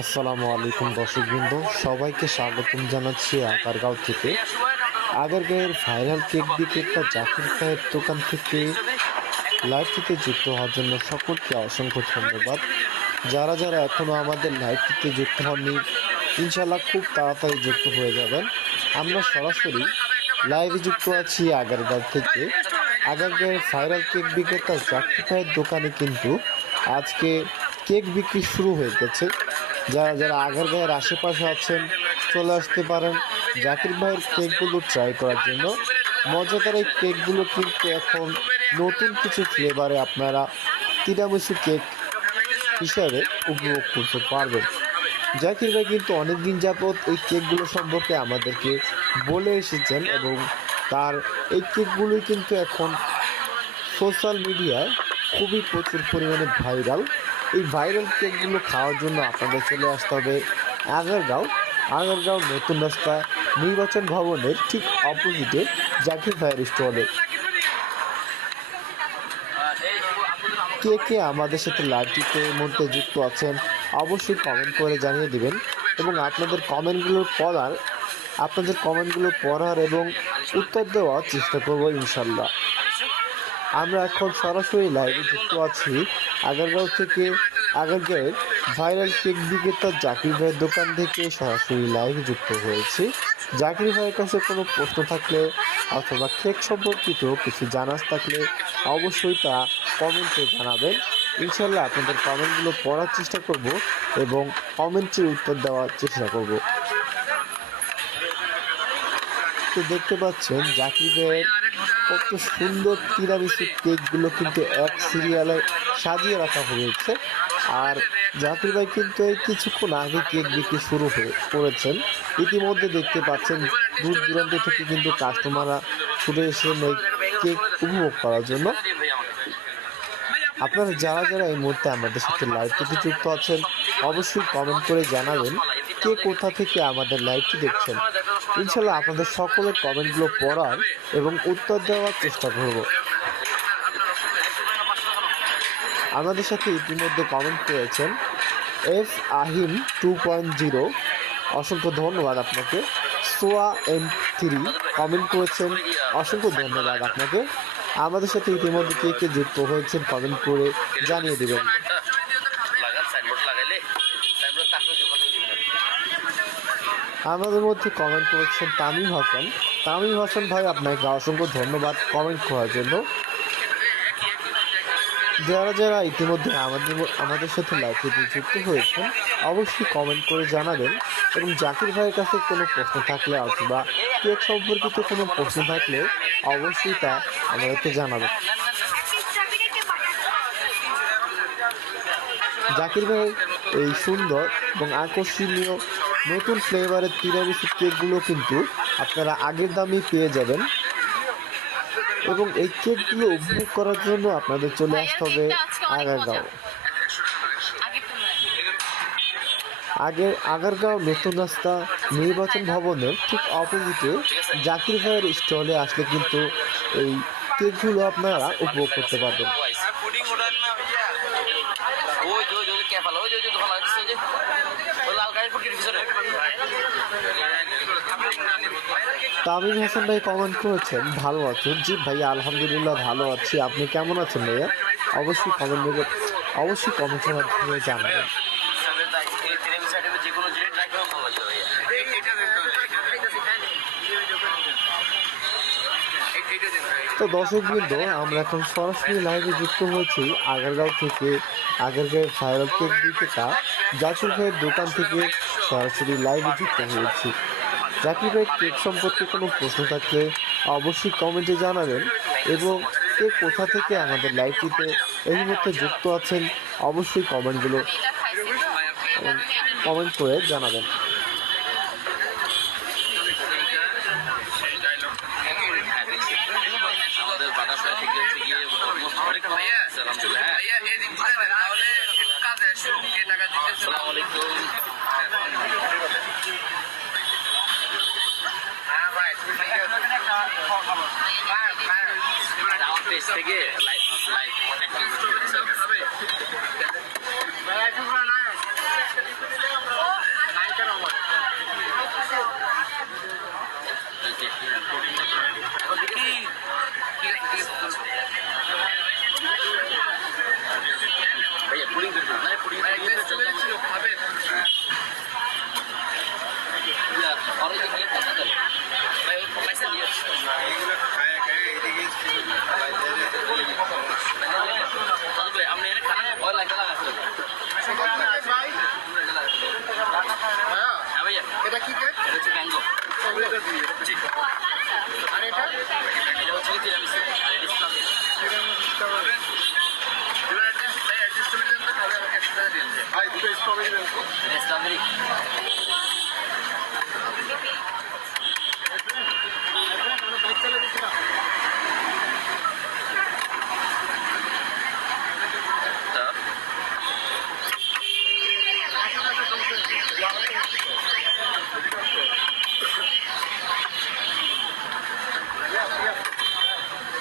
আসসালামু আলাইকুম দর্শকবৃন্দ, সবাইকে স্বাগতম জানাচ্ছি আগারগাঁও থেকে। আগারগাঁয়ের ভাইরাল কেক বিক্রেতা জাকির খায়ের দোকান থেকে লাইভটিতে যুক্ত হওয়ার জন্য সকলকে অসংখ্য ধন্যবাদ। যারা যারা এখনও আমাদের লাইভটিতে যুক্ত হননি ইনশাল্লাহ খুব তাড়াতাড়ি যুক্ত হয়ে যাবেন। আমরা সরাসরি লাইভে যুক্ত আছি আগারগাঁও থেকে। আগারগাঁয়ের ভাইরাল কেক বিক্রেতা জাকির খায়ের দোকানে কিন্তু আজকে কেক বিক্রি শুরু হয়ে গেছে। যারা যারা আগারগাঁয়ের আশেপাশে আছেন, চলে আসতে পারেন জাকির ভাইয়ের কেকগুলো ট্রাই করার জন্য। মজাদার এই কেকগুলো কিন্তু এখন নতুন কিছু ফ্লেভারে আপনারা তিরামিসু কেক হিসাবে উপভোগ করতে পারবেন। জাকির ভাই কিন্তু অনেকদিন যাবৎ এই কেকগুলো সম্পর্কে আমাদেরকে বলে এসেছেন এবং তার এই কেকগুলোই কিন্তু এখন সোশ্যাল মিডিয়ায় খুবই প্রচুর পরিমাণে ভাইরাল এই ভাইরাল কেকগুলো খাওয়ার জন্য আপনাদের চলে আসতে হবে আগারগাঁও। আগারগাঁও নতুন রাস্তা নির্বাচন ভবনের ঠিক অপোজিটে জাকির ভাইয়ের স্টলে কে কে আমাদের সাথে লাইভটিতে মধ্যে যুক্ত আছেন অবশ্যই কমেন্ট করে জানিয়ে দিবেন। এবং আপনাদের কমেন্টগুলো পড়ার, আপনাদের কমেন্টগুলো পড়ার এবং উত্তর দেওয়ার চেষ্টা করব ইনশাল্লাহ আমরা এখন সরাসরি লাইভে যুক্ত আছি আগারগাঁও থেকে আগারগাঁয়ের ভাইরাল কেক বিক্রেতা জাকির ভাইয়ের দোকান থেকে সরাসরি লাইভে যুক্ত হয়েছি। জাকির ভাইয়ের কাছে কোনো প্রশ্ন থাকলে অথবা কেক সম্পর্কিত কিছু জানার থাকলে অবশ্যই তা কমেন্টে জানাবেন। ইনশাল্লাহ আপনাদের কমেন্টগুলো পড়ার চেষ্টা করব এবং কমেন্টের উত্তর দেওয়ার চেষ্টা করব। তো দেখতে পাচ্ছেন ভাইয়ের কত সুন্দর তিরামিসু কেকগুলো কিন্তু এক সিরিয়ালে সাজিয়ে রাখা হয়েছে। আর জাকির ভাই কিন্তু এই কিছুক্ষণ আগে কেক বিক্রি শুরু করেছেন। ইতিমধ্যে দেখতে পাচ্ছেন দূর দূরান্ত থেকে কিন্তু কাস্টমাররা ছুটে এই কেক উপভোগ করার জন্য। আপনারা যারা যারা এই মুহূর্তে আমাদের সাথে লাইভ থেকে যুক্ত আছেন, অবশ্যই কমেন্ট করে জানাবেন কে কোথা থেকে আমাদের লাইভটি দেখছেন। ইনশাল্লাহ আপনাদের সকলের কমেন্টগুলো পড়ার এবং উত্তর দেওয়ার চেষ্টা করব। আমাদের সাথে ইতিমধ্যে কমেন্ট পেয়েছেন এফ আহিম টু পয়েন্ট জিরো অসংখ্য ধন্যবাদ আপনাকে। সোয়া এম থ্রি কমেন্ট করেছেন। অসংখ্য ধন্যবাদ আপনাকে। আমাদের সাথে ইতিমধ্যে কে কে যুক্ত হয়েছেন কমেন্ট করে জানিয়ে দেবেন। আমাদের মধ্যে কমেন্ট করেছেন তামিম হাসান। তামিম হাসান ভাই, আপনাকে অসংখ্য ধন্যবাদ কমেন্ট করার জন্য। যারা যারা ইতিমধ্যে আমাদের আমাদের সাথে লাইভে যুক্ত হয়েছেন, অবশ্যই কমেন্ট করে জানাবেন। এবং জাকির ভাইয়ের কাছে কোনো প্রশ্ন থাকলে অথবা কেক সম্পর্কিত কোনো প্রশ্ন থাকলে অবশ্যই তা আমাদেরকে জানাবেন। জাকির ভাই, এই সুন্দর এবং আকর্ষণীয় নতুন ফ্লেভারের তিরামিসু কেকগুলো কিন্তু আপনারা আগের দামেই পেয়ে যাবেন। এবং এই কেকগুলো উপভোগ করার জন্য আপনাদের চলে আসতে হবে আগারগাঁও। আগে আগারগাঁও নতুন রাস্তা নির্বাচন ভবনের ঠিক অপোজিটে জাকির ভাইয়ের স্টলে আসলে কিন্তু এই কেকগুলো আপনারা উপভোগ করতে পারবেন। লাল ফুটির তামিম হাসান ভাই কমেন্ট করেছেন, ভালো আছেন জি ভাই, আলহামদুলিল্লাহ ভালো আছি। আপনি কেমন আছেন ভাইয়া? অবশ্যই কমেন্ট অবশ্যই কমেন্টের মাধ্যমে জানাবেন। তো দর্শকবৃন্দ, আমরা এখন সরাসরি লাইভে যুক্ত হয়েছি আগারগাঁও থেকে আগারগাঁয়ের ভাইরাল কেক বিক্রেতা জাকির ভাইয়ের দোকান থেকে সরাসরি লাইভে যুক্ত হয়েছি। ভাই, কেক সম্পর্কে কোনো প্রশ্ন থাকলে অবশ্যই কমেন্টে জানাবেন। এবং কে কোথা থেকে আমাদের লাইভটিতে এই মুহূর্তে যুক্ত আছেন, অবশ্যই কমেন্টগুলো কমেন্ট করে জানাবেন আমাদের বাটার ফ্রাই থেকে হচ্ছে গিয়ে থেকে লাইভ লাইভ ভাইয়া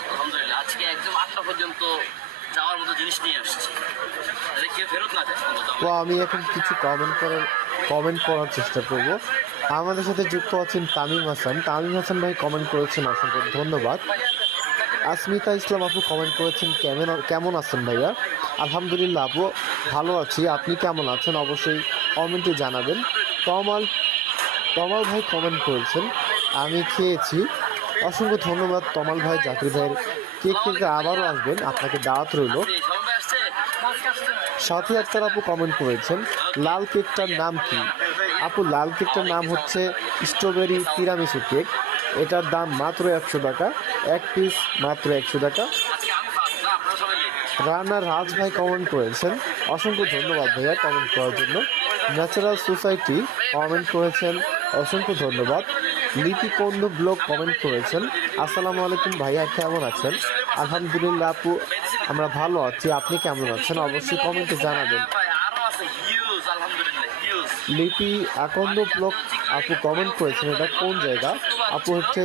আলহামদুলিল্লাহ, আজকে একদম আটটা পর্যন্ত যাওয়ার মতো জিনিস নিয়ে আসছি। ফেরত না যায়? আমি এখন কিছু কমেন্ট করার কমেন্ট করার চেষ্টা করব। আমাদের সাথে যুক্ত আছেন তামিম হাসান। তামিম হাসান ভাই কমেন্ট করেছেন অসংখ্য ধন্যবাদ। আসমিতা ইসলাম আপু কমেন্ট করেছেন, কেমন কেমন আছেন ভাইয়া? আলহামদুলিল্লাহ আপু, ভালো আছি। আপনি কেমন আছেন? অবশ্যই কমেন্টে জানাবেন। তমাল তমাল ভাই কমেন্ট করেছেন, আমি খেয়েছি। অসংখ্য ধন্যবাদ তমাল ভাই, জাকির ভাইয়ের কেক কেকে আবারও আসবেন। আপনাকে দাওয়াত রইল। সাথী আক্তার আপু কমেন্ট করেছেন, লাল কেকটার নাম কি? আপু, লাল কেকটার নাম হচ্ছে স্ট্রবেরি তিরামিসু কেক এটার দাম মাত্র একশো টাকা, এক পিস মাত্র একশো টাকা। আজকে আমি ফার্স্ট না আপনারা সবাই লেট রানার রাজ ভাই কমেন্ট করেছেন, অসংখ্য ধন্যবাদ ভাইয়া কমেন্ট করার জন্য। ন্যাচারাল সোসাইটি কমেন্ট করেছেন, অসংখ্য ধন্যবাদ। লিপি কন্নু ব্লগ কমেন্ট করেছেন, আসসালামু আলাইকুম ভাইয়া, কেমন আছেন? আলহামদুলিল্লাহ আপু আমরা ভালো আছি, আপনি কেমন আছেন? অবশ্যই কমেন্টে জানাবেন। লিপি আকন্দ ব্লক আপু কমেন্ট করেছেন, এটা কোন জায়গা? আপু হচ্ছে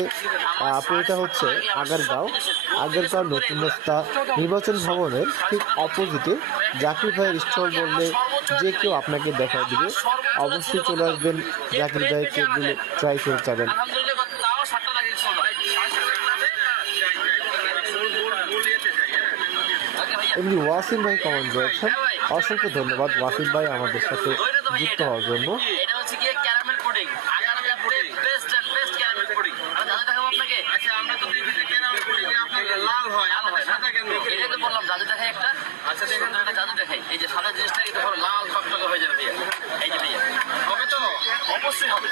আপু এটা হচ্ছে আগারগাঁও। আগারগাঁও নতুন রাস্তা। নির্বাচন ভবনের ঠিক অপোজিটে জাকির ভাইয়ের স্টল বললে যে কেউ আপনাকে দেখা দিবে। অবশ্যই চলে আসবেন। জাকির ভাইকে ট্রাই করে যাবেন। এমনি ওয়াসিম ভাই কমেন্ট করেছেন অসংখ্য ধন্যবাদ ওয়াসিম ভাই আমাদের সাথে যুক্ত হওয়ার জন্য এটা হচ্ছে গিয়ে ক্যারামেল পুডিং আগামী best and best caramel pudding আমি দাদা দেখাবো আপনাকে আচ্ছা আমরা তো দেখি যে ক্যারামেল পুডিং আপনার লাল হয় লাল হয় না সাদা কেন এটাই তো বললাম জাদু দেখাই একটা আচ্ছা দেখেন একটা জাদু দেখাই এই যে সাদা জিনিসটা কিন্তু পুরো লাল টকটকে হয়ে যাবে ভাইয়া এই যে ভাইয়া হবে তো অবশ্যই হবে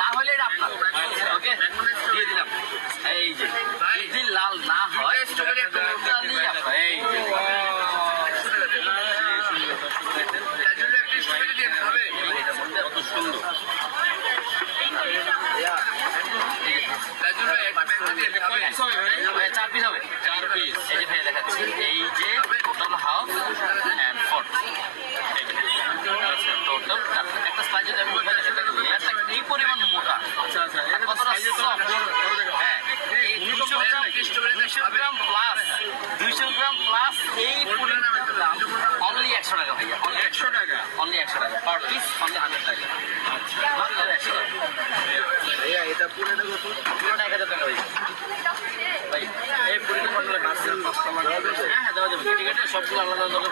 না হলে এটা আপনার ওকে দিয়ে দিলাম এই যে যদি লাল না হয় তাহলে আপনার। এই যে তাজুল একটু স্ট্রবেরি দিন খাবে এটা বলতে কত সুন্দর তাজুল ভাই একটা ম্যাঙ্গো দিন খাবে কয় পিস হবে ভাই ভাই, চার পিস হবে চার পিস দেখাচ্ছি এই যে টোটাল হাফ অ্যান্ড এই পরিমাণ মোটা আচ্ছা আচ্ছা দুইশো গ্রাম প্লাস এই অনলি একশো টাকা ভাইয়া অনলি একশো টাকা অনলি একশো টাকা পার পিস অনলি হান্ড্রেড টাকা মাত্র একশো টাকা ভাইয়া এটা পুরো দেবো তো পুরোটা এক হাজার টাকা ভাই ভাই এই পুরীতে মন্ডলে হ্যাঁ হ্যাঁ সবগুলো আলাদা আলাদা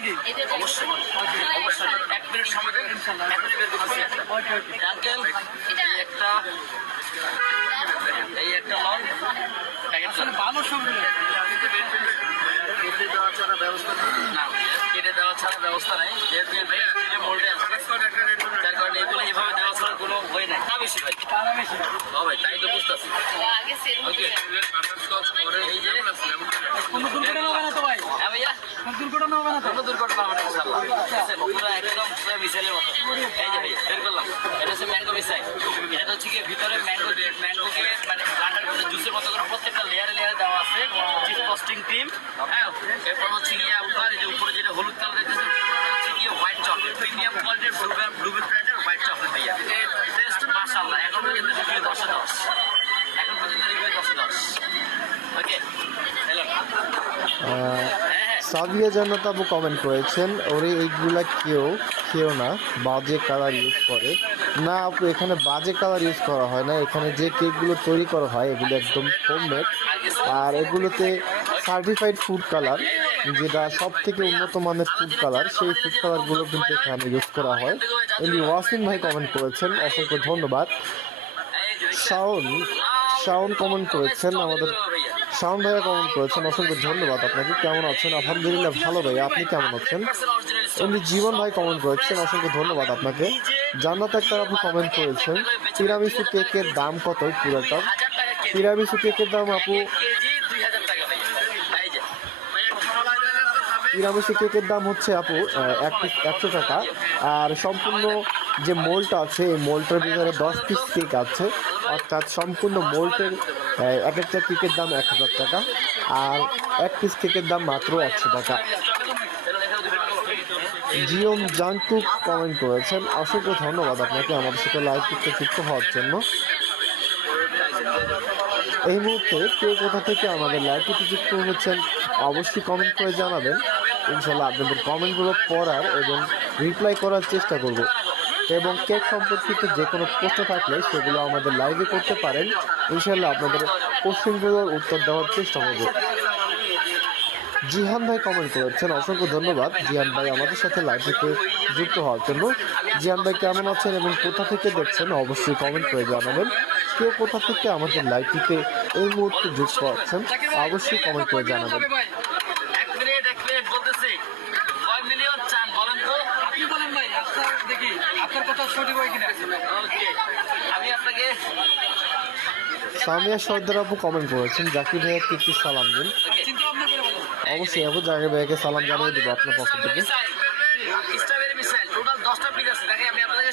নাকি? অবশ্যই। অবশ্যই। এক মিনিট সময় দেন এখনই বের করতেছি। একটা ওকে ওকে আঙ্কেল এই একটা এই একটা লং প্যাকেট আসলে ভালো সবগুলো না কেটে দেওয়া ছাড়া ব্যবস্থা নাই। যেহেতু মোল্ডে আছে। তার কারণে এগুলো এইভাবে দেওয়া ছাড়া কোনো ওয়ে নাই। না বেশি ভাই। ও ভাই তাই তো বুঝতেছি। ও আগে সেল ওকে এই যে কোনো দুর্ঘটনা হবে না তো ভাই? হ্যাঁ ভাইয়া। দুর্ঘটনা হবে না কোনো দুর্ঘটনা হবে না, ইনশাআল্লাহ। পুরো একদম পুরো মিসাইলের মতো। এই যে ভাই, বের করলাম। ম্যাঙ্গো ম্যাঙ্গো ম্যাঙ্গোকে সাবিয়া জান্নাত আপু কমেন্ট করেছেন, ওরে এইগুলা কেউ কেউ না, বাজে কালার ইউজ করে। না আপু, এখানে বাজে কালার ইউজ করা হয় না, এখানে যে কেকগুলো তৈরি করা হয়, এগুলো একদম হোমমেড আর এগুলোতে সার্টিফাইড ফুড কালার যেটা সব থেকে উন্নত মানের ফুড কালার সেই ফুড কালারগুলো কিন্তু এখানে ইউজ করা হয়। এমনি ওয়াসিম ভাই কমেন্ট করেছেন, অসংখ্য ধন্যবাদ। শাওন শাওন কমেন্ট করেছেন, আমাদের শাওন ভাইয়া কমেন্ট করেছেন? অসংখ্য ধন্যবাদ আপনাকে। কেমন আছেন? আলহামদুলিল্লাহ ভালো ভাই আপনি কেমন আছেন? এমনি জীবন ভাই কমেন্ট করেছেন? অসংখ্য ধন্যবাদ আপনাকে। জান্নাত আক্তার আপনি কমেন্ট করেছেন তিরামিসু কেকের দাম কত পুরোটার তিরামিসু কেকের দাম আপু? তিরামিসু কেকের দাম হচ্ছে আপু একশো টাকা। আর সম্পূর্ণ যে মোলটা আছে, এই মোলটার ভিতরে দশ পিস কেক আছে। অর্থাৎ সম্পূর্ণ মোল্টের এক একটা কেকের দাম এক হাজার টাকা আর এক পিস কেকের দাম মাত্র একশো টাকা। জিওম জাংকুক কমেন্ট করেছেন, অসংখ্য ধন্যবাদ আপনাকে আমাদের সাথে লাইভ করতে যুক্ত হওয়ার জন্য। এই মুহূর্তে কে কোথা থেকে আমাদের লাইভটিতে যুক্ত হচ্ছেন অবশ্যই কমেন্ট করে জানাবেন। ইনশাল্লাহ আপনাদের কমেন্টগুলো পড়ার এবং রিপ্লাই করার চেষ্টা করব। এবং কেক সম্পর্কিত যে কোনো প্রশ্ন থাকলে সেগুলো আমাদের লাইভে করতে পারেন। ইনশাল্লাহ আপনাদের কোশ্চেনগুলোর উত্তর দেওয়ার চেষ্টা করব। জিহান ভাই কমেন্ট করেছেন, অসংখ্য ধন্যবাদ। জিহান ভাই আমাদের সাথে লাইভটিতে যুক্ত হওয়ার জন্য। জিহান ভাই কেমন আছেন এবং কোথা থেকে দেখছেন অবশ্যই কমেন্ট করে জানাবেন। কে কোথা থেকে আমাদের লাইভটিতে এই মুহূর্তে যুক্ত আছেন, অবশ্যই কমেন্ট করে জানাবেন হবে ভাই এক মিনিট এক মিনিট বলতেছি কয় মিলিয়ন চান বলেন তো আপনি বলেন ভাই আপনার দেখি আপনার কথা সঠিক হয় কিনা ওকে আমি আপনাকে সামিয়া সর্দার আপু কমেন্ট করেছেন জাকির ভাইয়ের একটি সালাম দিন। অবশ্যই আপু জাকির ভাইকে সালাম জানিয়ে দেবো আপনার পক্ষ থেকে।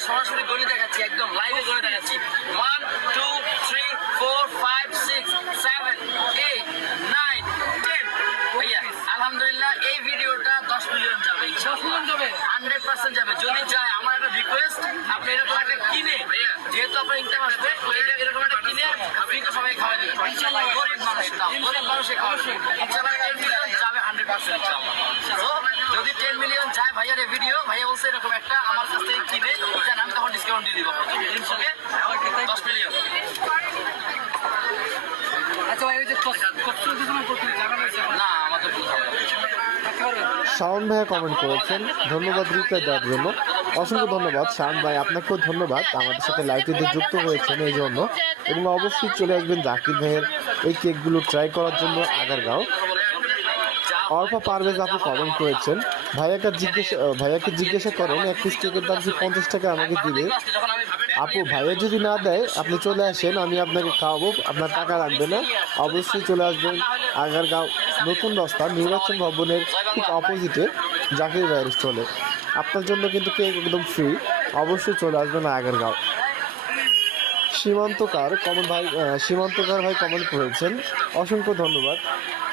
সরাসরি গণে দেখাচ্ছি একদম লাইভে গণে দেখাচ্ছি। One two three four five six seven eight nine ten ভাইয়া আলহামদুলিল্লাহ এই ভিডিওটা দশ মিলিয়ন যাবে দশ মিলিয়ন যাবে? হান্ড্রেড পার্সেন্ট যাবে। যদি যায় আমার একটা রিকোয়েস্ট আপনি এরকম একটা কিনে যেহেতু আপনার ইনকাম আসবে এটা এরকম একটা কিনে সবাই খাওয়া দেবেন গরিব মানুষ গরিব মানুষে খাওয়াবে ইনশাআল্লাহ টেন মিলিয়ন যাবে হান্ড্রেড পার্সেন্ট যদি টেন মিলিয়ন যায় ভাইয়ার ভিডিও ভাইয়া বলছে এরকম একটা আমার কাছ থেকে কিনে আমি তখন ডিসকাউন্ট দিয়ে দিব। দশ মিলিয়ন আচ্ছা শাওন ভাইয়া কমেন্ট করেছেন ধন্যবাদ রিপ্লাই দেওয়ার জন্য। অসংখ্য ধন্যবাদ শাওন ভাই আপনাকেও ধন্যবাদ। আমাদের সাথে লাইভটিতে যুক্ত হয়েছেন এই জন্য। এবং অবশ্যই চলে আসবেন জাকির ভাইয়ের এই কেকগুলো ট্রাই করার জন্য আগারগাঁও। অর্পা পারভেজ আপু কমেন্ট করেছেন, ভাইয়াকে জিজ্ঞেস, ভাইয়াকে জিজ্ঞাসা করেন, এক পিস কেকের দাম কি পঞ্চাশ টাকা আমাকে দিবে? আপু, ভাইয়া যদি না দেয়, আপনি চলে আসেন, আমি আপনাকে খাওয়াবো, আপনার টাকা লাগবে না। অবশ্যই চলে আসবেন আগারগাঁও, নতুন রাস্তা, নির্বাচন ভবনের ঠিক অপোজিটে জাকির ভাইয়ের স্টলে আপনার জন্য কিন্তু কেক একদম ফ্রি অবশ্যই চলে আসবেন আগারগাঁও। সীমান্তকার কমল ভাই সীমান্তকার ভাই কমেন্ট করেছেন। অসংখ্য ধন্যবাদ।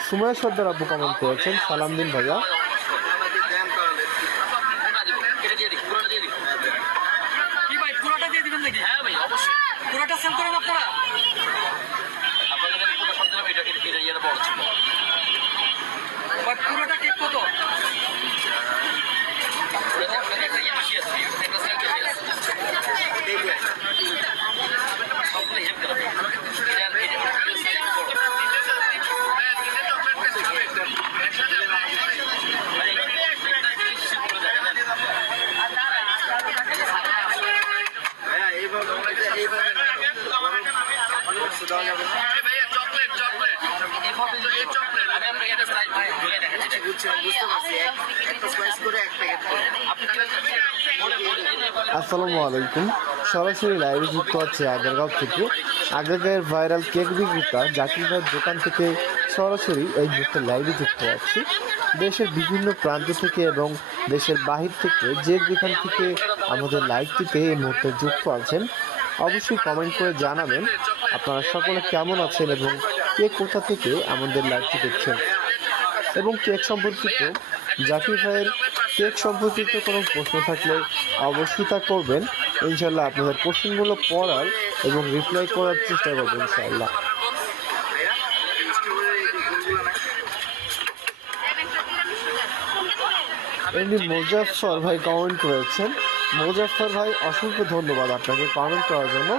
সুময় সর্দার আব্বু কমেন্ট করেছেন। সালাম দিন ভাইয়া। আসসালামু আলাইকুম। সরাসরি লাইভে যুক্ত আছে আগারগাঁও থেকে। আগারগাঁয়ের ভাইরাল কেক বিক্রেতা জাকির দোকান থেকে সরাসরি এই মুহূর্তে লাইভে যুক্ত আছি। দেশের বিভিন্ন প্রান্ত থেকে এবং দেশের বাহির থেকে যে যেখান থেকে আমাদের লাইভটিতে এই মুহূর্তে যুক্ত আছেন, অবশ্যই কমেন্ট করে জানাবেন আপনারা সকলে কেমন আছেন এবং কে কোথা থেকে আমাদের লাইভটি দেখছেন। এবং কেক সম্পর্কিত জাকির ভাইয়ের কেক সম্পর্কিত কোনো প্রশ্ন থাকলে অবশ্যই তা করবেন। ইনশাল্লাহ আপনাদের প্রশ্নগুলো পড়ার এবং রিপ্লাই করার চেষ্টা করবেন ইনশাল্লাহ এমনি মোজাফর ভাই কমেন্ট করেছেন। মোজাফর ভাই, অসংখ্য ধন্যবাদ আপনাকে কমেন্ট করার জন্য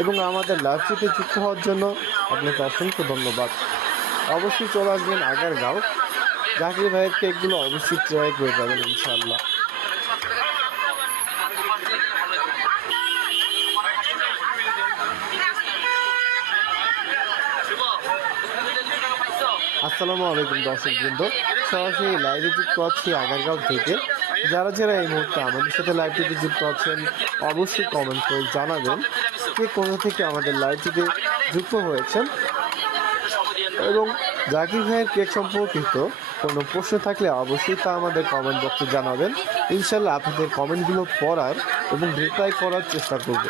এবং আমাদের লাইভটিতে যুক্ত হওয়ার জন্য আপনাকে অসংখ্য ধন্যবাদ। অবশ্যই চলে আসবেন আগারগাঁও। জাকির ভাইয়ের কেকগুলো অবশ্যই ট্রাই করে যাবেন ইনশাল্লাহ আসসালামু আলাইকুম দর্শক বৃন্দ। সরাসরি লাইভে যুক্ত আছি আগারগাঁও থেকে। যারা যারা এই মুহূর্তে আমাদের সাথে লাইভটিতে যুক্ত আছেন, অবশ্যই কমেন্ট করে জানাবেন কে কোথা থেকে আমাদের লাইভটিতে যুক্ত হয়েছেন। এবং জাকির ভাইয়ের কেক সম্পর্কিত কোনো প্রশ্ন থাকলে অবশ্যই তা আমাদের কমেন্ট বক্সে জানাবেন। ইনশাল্লাহ আপনাদের কমেন্টগুলো পড়ার এবং রিপ্লাই করার চেষ্টা করব।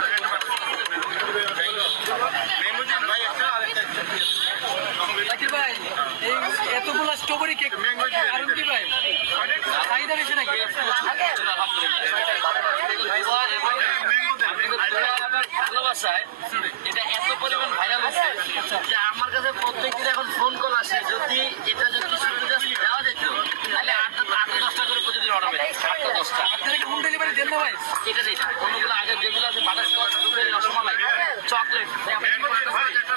ভালোবাসায় এটা এত পরিমাণ ভাইরাল হয়েছে যে আমার কাছে প্রত্যেকদিন এখন ফোন কল আসে যদি দেন এটা যেটা অন্যগুলো আগে যেগুলো আছে butterscotch blueberry rasmalai chocolate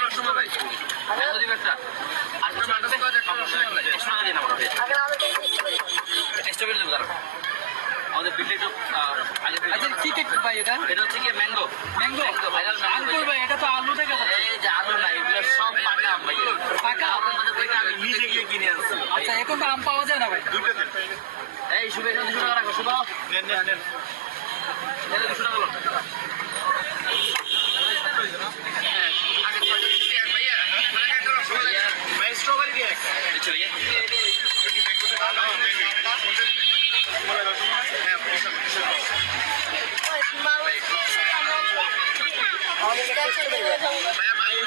rasmalai. আর কিছু লাগবে একশো টাকা দিন আমরা স্ট্রবেরি দেবো আমাদের একটু আগে থেকে- আচ্ছা কি কেক ভাই এটা? এটা হচ্ছে কি ম্যাঙ্গো ম্যাঙ্গো ভাইরাল আঙ্কুর ভাই। এটা তো আলু দেখা এই যে আলু না এগুলো সব পাকা আম ভাই। পাকা? আপনাদের থেকে আমি নিজে গিয়ে কিনে আনছি। আচ্ছা এখন তো আম পাওয়া যায় না ভাই। এই শুভ এখানে দুশো টাকা রাখো শুভ। এটা দুশো টাকা স্ট্রবেরি দিয়ে ভাইয়া ভাই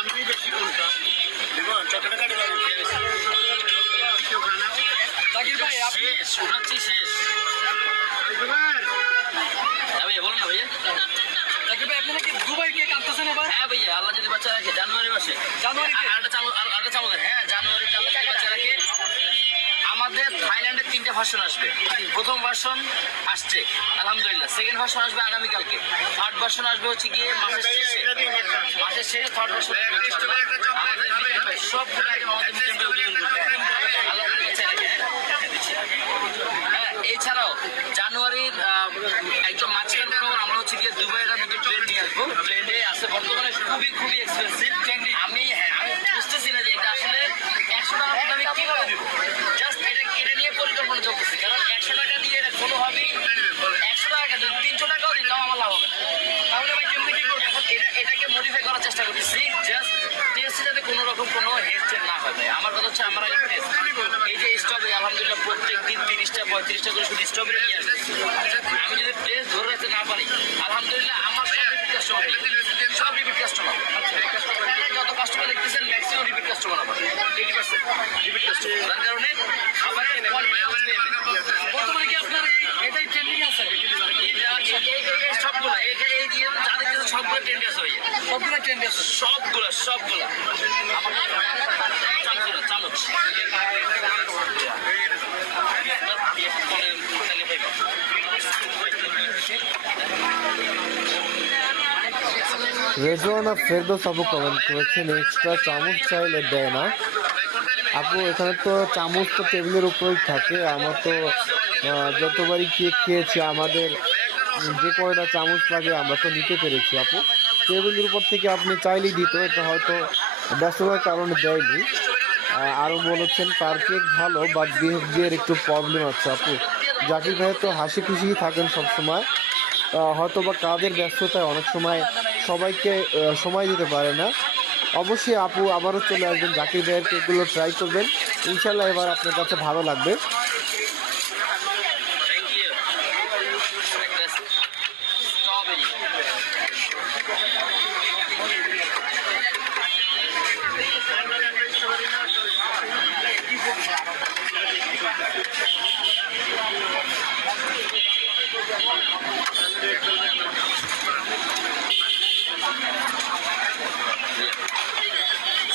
আপনি শেষ উঠাচ্ছি শেষ হ্যাঁ ভাইয়া আমাদের থাইল্যান্ডের তিনটে ভার্সন আসবে। প্রথম ভার্সন আসছে আলহামদুলিল্লাহ। সেকেন্ড ভার্সন আসবে আগামীকালকে। থার্ড ভার্সন আসবে হচ্ছে গিয়ে মাসের শেষে। মাসের শেষে থার্ড ভার্সন সবগুলো আইটেম আমাদের মিডিয়াম আল্লাহ যদি বাচ্চা রাখে হ্যাঁ দিচ্ছি। হ্যাঁ, এছাড়াও জানুয়ারির একদম মাঝখানে আমরা হচ্ছে গিয়ে দুবাইয়ের মধ্যে ট্রেন নিয়ে আসব। ট্রেনে আছে বর্তমানে খুবই খুবই এক্সপেন্সিভ আমি হ্যাঁ আমি বুঝতেছি না যে এটা আসলে একশো টাকা মধ্যে আমি কীভাবে দিব? জাস্ট এটা কেটে নিয়ে পরিকল্পনা চলতেছি। কারণ একশো টাকা দিয়ে এটা কোনোভাবেই একশো টাকা যদি তিনশো টাকাও দিই তাও আমার লাভ হবে না তাহলে ভাই কেমনি কি করব এখন এটা এটাকে মডিফাই করার চেষ্টা করতেছি জাস্ট টেস্টে যাতে কোনো রকম কোনো হেডসেট না হয় ভাই আমার কথা হচ্ছে আমরা এই যে স্ট্রবেরি আলহামদুলিল্লাহ প্রত্যেক দিন তিরিশটা পঁয়ত্রিশটা করে শুধু স্ট্রবেরি নিয়ে আসবে আমি যদি টেস্ট ধরে রাখতে না পারি আলহামদুলিল্লাহ আমার কাস্টমার সব রিপিট কাস্টমার যত কাস্টমার দেখতেছেন ম্যাক্সিমাম রিপিট কাস্টমার আমার। এইটি পার্সেন্ট রিপিট কাস্টমার কারণে বর্তমানে কি আপনার এটাই ট্রেন্ডিং আছে? আছে, এই- এই- দিয়ে যা দেখতেছেন সবগুলো টেন্ডি আছে ভাইয়া। সবগুলো ট্রেন্ডি আছে। সবগুলো সবগুলো। চামচ চামচ রেজওয়ানা ফেরদোস আপু কমেন্ট করেছেন এক্সট্রা চামচ চাইলে দেয় না। আপু, এখানে তো চামচ তো টেবিলের উপরেই থাকে। আমার তো যতবারই কেক খেয়েছি, আমাদের যে কয়টা চামচ লাগে, আমরা তো নিতে পেরেছি, আপু। টেবিলের উপর থেকে আপনি চাইলেই দিত, এটা হয়তো ব্যস্ততার কারণে দেয়নি। আরও বলেছেন, তার কেক ভালো বাট বিহেভিয়ার একটু প্রবলেম আছে, আপু। জাকির ভাই তো হাসি খুশি থাকেন সবসময়। হয়তো বা কাজের ব্যস্ততায় অনেক সময় সবাইকে সময় দিতে পারে না। অবশ্যই আপু আবারও চলে আসবেন, জাকির ভাইয়ের কেকগুলো ট্রাই করবেন। ইনশাল্লাহ এবার আপনার কাছে ভালো লাগবে থ্যাংক ইউ একটা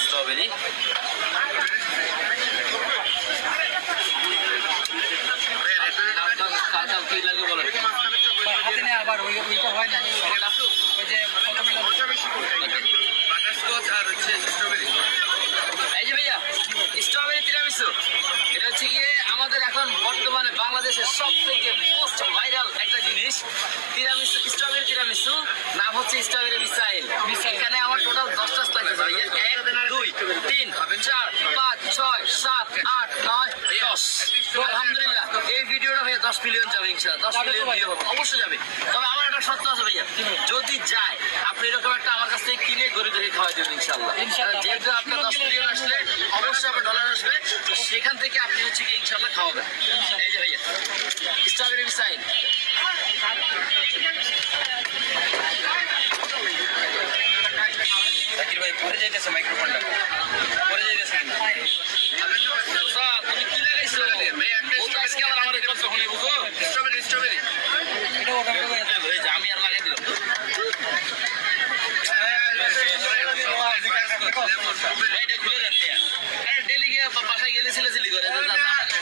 স্ট্রবেরি স্ট্রবেরি কার কার কি লাগবে বলেন ভাই, হাতে নিয়ে আবার ওই ওইটা হয় না ওই যে কত মিলান বাটারস্কচ আর হচ্ছে স্ট্রবেরি এই যে ভাইয়া স্ট্রবেরি তিরামিসু এটা হচ্ছে গিয়ে আমাদের এখন বর্তমানে বাংলাদেশের সব থেকে মোস্ট ভাইরাল একটা জিনিস তিরামিসু স্ট্রবেরি তিরামিসু নাম হচ্ছে স্ট্রবেরি মিসাইল এখানে আমার টোটাল দশটা স্লাইস আছে ভাইয়া এক দুই তিন চার পাঁচ ছয় সাত আট নয় দশ তো আলহামদুলিল্লাহ এই ভিডিওটা ভাইয়া দশ মিলিয়ন যাবে দশ মিলিয়ন ভিডিও হবে। অবশ্যই যাবে। তবে আমার একটা সত্য আছে ভাইয়া। যদি যায় আপনি এরকম একটা আমার কাছ থেকে কিনে গরিবদেরকে খাওয়াই দেবেন ইনশাল্লাহ যেহেতু আপনার দশ মিলিয়ন আসলে অবশ্যই আপনার ডলার আসবে। তো সেখান থেকে আপনি হচ্ছে কি ইনশাল্লাহ খাওয়াবেন। এই যে ভাইয়া। স্ট্রবেরি সাইন জাকির ভাই পরে যাইতেছে মাইক্রোফোনটা পরে যাইতেছে তুমি কি লাগাইছো ভাই একটা ও তো আজকে আবার আমার এখানে তখন বুঝো স্ট্রবেরি স্ট্রবেরি এটা ওটা এই যে আমি আর লাগাই দিলাম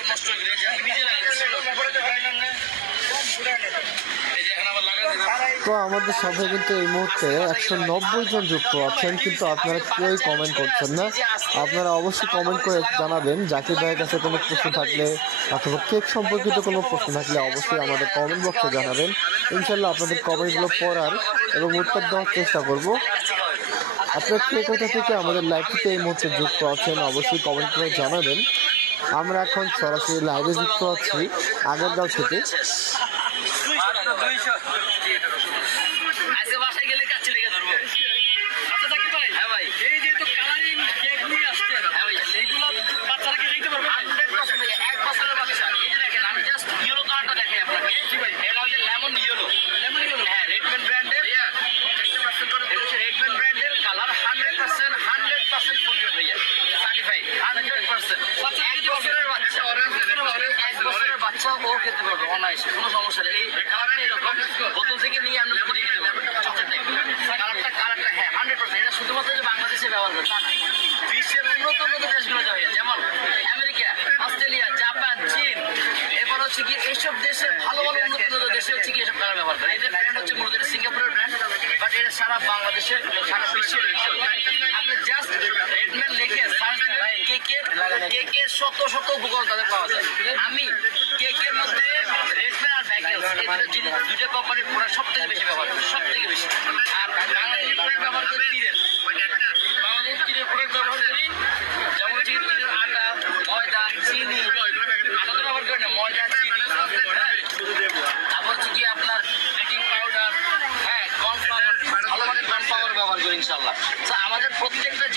নষ্ট করে নিজে এই এখন আবার লাগাই তো আমাদের সাথে কিন্তু এই মুহূর্তে একশো নব্বই জন যুক্ত আছেন, কিন্তু আপনারা কেউই কমেন্ট করছেন না। আপনারা অবশ্যই কমেন্ট করে জানাবেন। জাকির ভাইয়ের কাছে কোনো প্রশ্ন থাকলে অথবা কেক সম্পর্কিত কোনো প্রশ্ন থাকলে অবশ্যই আমাদের কমেন্ট বক্সে জানাবেন। ইনশাল্লাহ আপনাদের কমেন্টগুলো পড়ার এবং উত্তর দেওয়ার চেষ্টা করব। আপনারা কে কোথা থেকে আমাদের লাইভটিতে এই মুহূর্তে যুক্ত আছেন অবশ্যই কমেন্ট করে জানাবেন। আমরা এখন সরাসরি লাইভে যুক্ত আছি আগের থেকে। লেমন ইয়েলো লেমন ইয়েলো হ্যাঁ রেডম্যান ব্র্যান্ডের এটা হচ্ছে রেডম্যান ব্র্যান্ডের colour hundred percent hundred percent ফুটিয়ে ভাইয়া। সার্টিফাইড হান্ড্রেড পার্সেন্ট বাচ্চা এক বছরের বাচ্চা এক বছরের বাচ্চা। ও খেতে পারবে অনায়াসে কোনো সমস্যা নেই এই কালারটা এরকম বোতল থেকে নিয়ে আমরা ফুটে খেতে পারব চকলেট কালারটা কালারটা হ্যাঁ হান্ড্রেড পার্সেন্ট এটা শুধুমাত্র যে বাংলাদেশে ব্যবহার করে তা না। বিশ্বের উন্নত উন্নত দেশগুলো যাবে যেমন আমেরিকা অস্ট্রেলিয়া জাপান চীন এরপর হচ্ছে কি এইসব দেশে ভালো ভালো উন্নত উন্নত দেশে হচ্ছে কি এসব কালার ব্যবহার করে এদের ব্র্যান্ড হচ্ছে মূলত এটা সিঙ্গাপুরের ব্র্যান্ড বাট এটা সারা বাংলাদেশে সারা বিশ্বের আপনি জাস্ট রেডম্যান লিখে সার্চ কেকের কেকের শত শত উপকরণ তাদের পাওয়া যায়। আমি কেকের মধ্যে রেডম্যান আর ব্যাকেলস এই দুটো জিনিস দুটো কোম্পানির প্রোডাক্ট সব থেকে বেশি ব্যবহার করি সব থেকে বেশি। আর বাংলাদেশি প্রোডাক্ট ব্যবহার করি তীরের। বাংলাদেশি তীরের প্রোডাক্ট ব্যবহার করি যেমন হচ্ছে তীরের আটা ময়দা চিনি আটা তো ব্যবহার করি না ময়দা চিনি হ্যাঁ। তারপর হচ্ছে কি আপনার বেকিং পাউডার হ্যাঁ কর্নফ্লাওয়ার ভালো মানের কর্নফ্লাওয়ার ব্যবহার করি ইনশাল্লাহ তো আমাদের প্রত্যেকটা